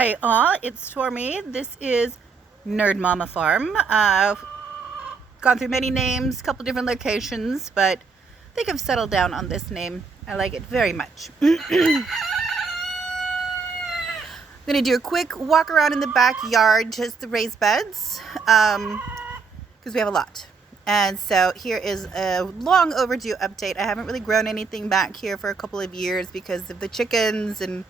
Hey all, it's Stormy. This is Nerd Mama Farm. Gone through many names, a couple different locations, but I think I've settled down on this name. I like it very much. I'm gonna do a quick walk around in the backyard, just the raised beds, because we have a lot. And so here is a long overdue update. I haven't really grown anything back here for a couple of years because of the chickens, and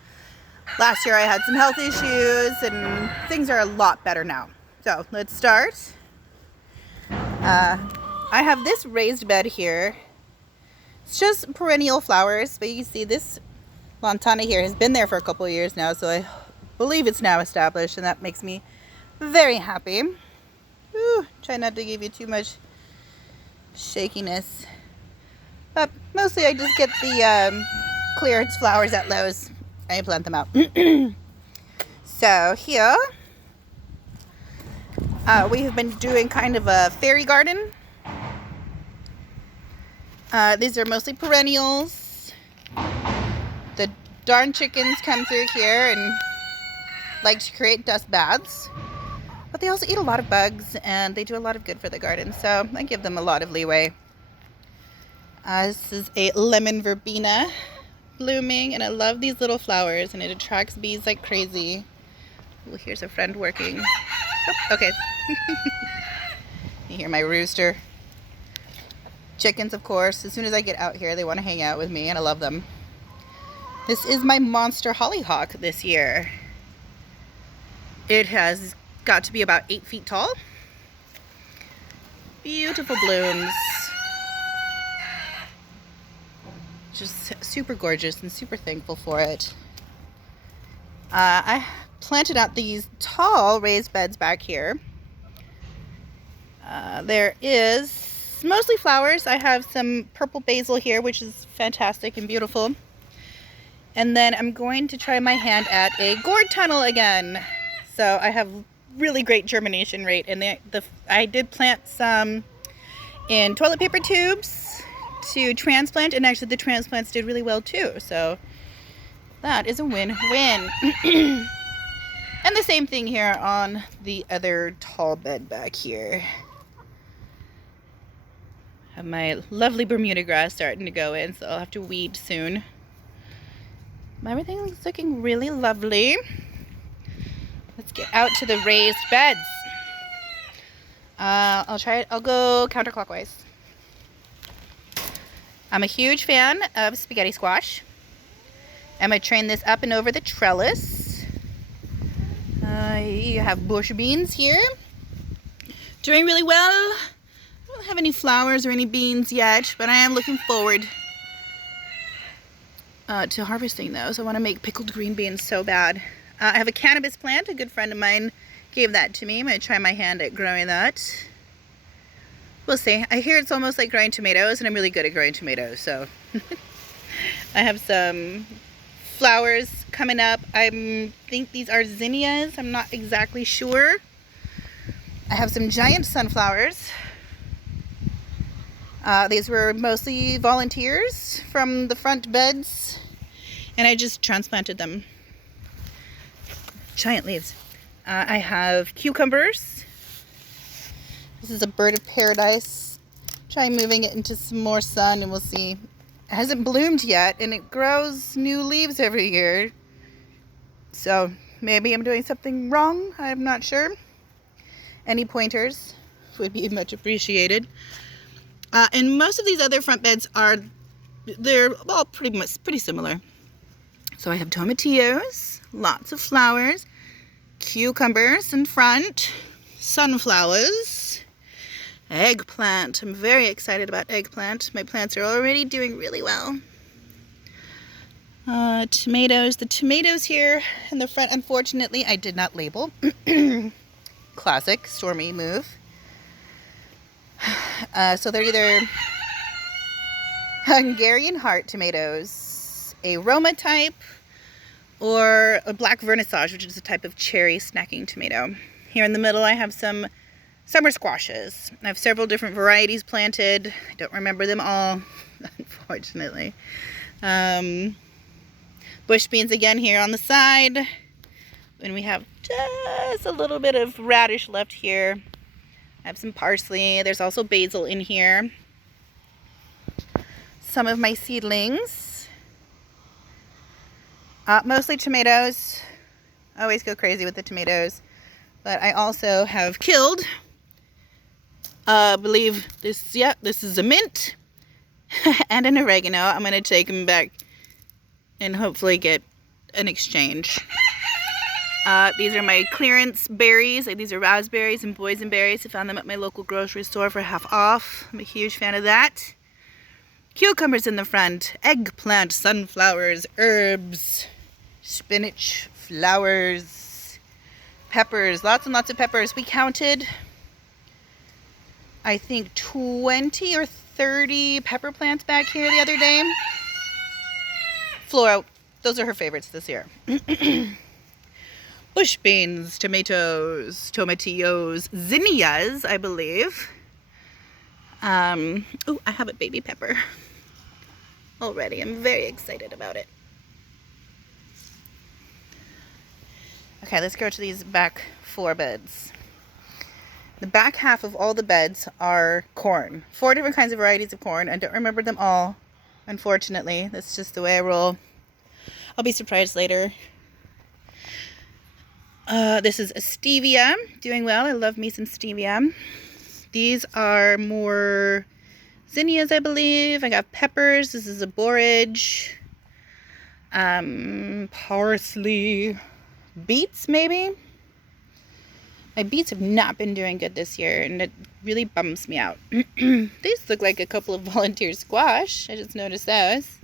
last year I had some health issues, and things are a lot better now. So let's start. I have this raised bed here. It's just perennial flowers, but you can see this lantana here has been there for a couple of years now, so I believe it's now established, and that makes me very happy. Ooh, try not to give you too much shakiness, but mostly I just get the clearance flowers at Lowe's. I plant them out. So here we have been doing kind of a fairy garden. These are mostly perennials. The darn chickens come through here and like to create dust baths, but they also eat a lot of bugs and they do a lot of good for the garden, so I give them a lot of leeway. This is a lemon verbena blooming, and I love these little flowers, and it attracts bees like crazy. Oh, here's a friend working. Oh, okay. You hear my rooster. Chickens, of course. As soon as I get out here, they want to hang out with me, and I love them. This is my monster hollyhock this year. It has got to be about 8 feet tall. Beautiful blooms. Just super gorgeous and super thankful for it. I planted out these tall raised beds back here. There is mostly flowers. I have some purple basil here, which is fantastic and beautiful. And then I'm going to try my hand at a gourd tunnel again. So I have really great germination rate, and I did plant some in toilet paper tubes to transplant, and actually the transplants did really well too, so that is a win-win. And the same thing here on the other tall bed back here. Have my lovely Bermuda grass starting to go in, so I'll have to weed soon. Everything's looking really lovely. Let's get out to the raised beds. I'll go counterclockwise. I'm a huge fan of spaghetti squash. I'm going to train this up and over the trellis. You have bush beans here. Doing really well. I don't have any flowers or any beans yet, but I am looking forward to harvesting those. I want to make pickled green beans so bad. I have a cannabis plant. A good friend of mine gave that to me. I'm going to try my hand at growing that. We'll see. I hear it's almost like growing tomatoes, and I'm really good at growing tomatoes, so. I have some flowers coming up. I think these are zinnias. I'm not exactly sure. I have some giant sunflowers. These were mostly volunteers from the front beds, and I just transplanted them. Giant leaves. I have cucumbers. This is a bird of paradise. Try moving it into some more sun and we'll see. It hasn't bloomed yet, and it grows new leaves every year. So maybe I'm doing something wrong. I'm not sure. Any pointers would be much appreciated. And most of these other front beds they're all pretty similar. So I have tomatillos, lots of flowers, cucumbers in front, sunflowers, eggplant. I'm very excited about eggplant. My plants are already doing really well. Tomatoes. The tomatoes here in the front, unfortunately, I did not label. Classic Stormy move. So they're either Hungarian heart tomatoes, a Roma type, or a black vernissage, which is a type of cherry snacking tomato. Here in the middle I have some summer squashes. I have several different varieties planted. I don't remember them all, unfortunately. Bush beans again here on the side. And we have just a little bit of radish left here. I have some parsley. There's also basil in here. Some of my seedlings. Mostly tomatoes. I always go crazy with the tomatoes. But I also have killed, I believe this, yeah, this is a mint and an oregano. I'm going to take them back and hopefully get an exchange. These are my clearance berries. These are raspberries and boysenberries. I found them at my local grocery store for half off. I'm a huge fan of that. Cucumbers in the front, eggplant, sunflowers, herbs, spinach, flowers, peppers, lots and lots of peppers. We counted, I think, 20 or 30 pepper plants back here the other day. Flora, those are her favorites this year. Bush beans, tomatoes, tomatillos, zinnias, I believe. Oh, I have a baby pepper already. I'm very excited about it. Okay, let's go to these back 4 beds. The back half of all the beds are corn. 4 different kinds of varieties of corn. I don't remember them all, unfortunately. That's just the way I roll. I'll be surprised later. This is a stevia, doing well. I love me some stevia. These are more zinnias, I believe. I got peppers. This is a borage. Parsley. Beets, maybe? My beets have not been doing good this year, and it really bums me out. These look like a couple of volunteer squash. I just noticed those.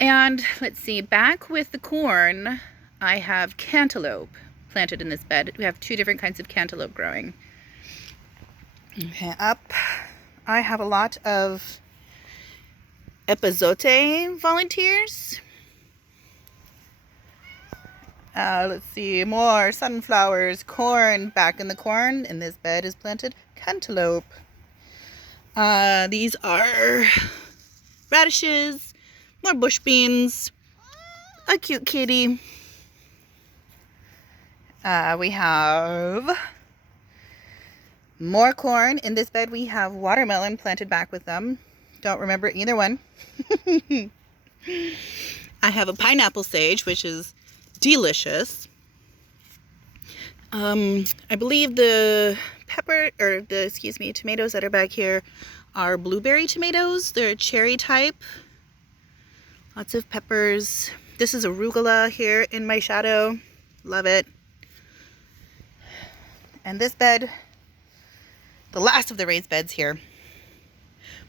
And let's see, back with the corn, I have cantaloupe planted in this bed. We have 2 different kinds of cantaloupe growing. Okay, up, I have a lot of epazote volunteers. Let's see, more sunflowers, corn. Back in the corn, in this bed is planted cantaloupe. These are radishes, more bush beans, a cute kitty. We have more corn. In this bed we have watermelon planted back with them. Don't remember either one. I have a pineapple sage, which is delicious. I believe the tomatoes that are back here are blueberry tomatoes. They're a cherry type. Lots of peppers. This is arugula here in my shadow. Love it. And this bed, the last of the raised beds here.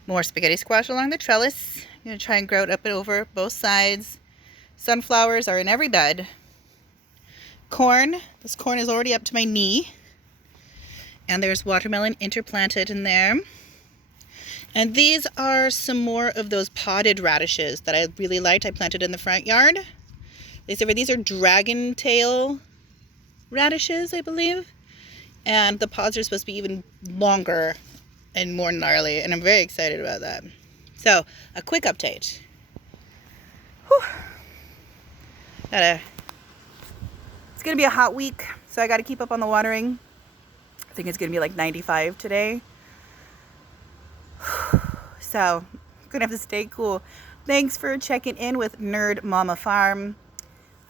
More spaghetti squash along the trellis. I'm going to try and grow it up and over both sides. Sunflowers are in every bed. Corn. This corn is already up to my knee. And there's watermelon interplanted in there. And these are some more of those potted radishes that I really liked. I planted in the front yard. These are dragon tail radishes, I believe. And the pods are supposed to be even longer and more gnarly. And I'm very excited about that. So, a quick update. Whew. It's going to be a hot week, so I got to keep up on the watering. I think it's going to be like 95 today. So, I'm going to have to stay cool. Thanks for checking in with Nerd Mama Farm.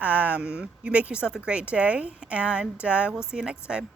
You make yourself a great day, and we'll see you next time.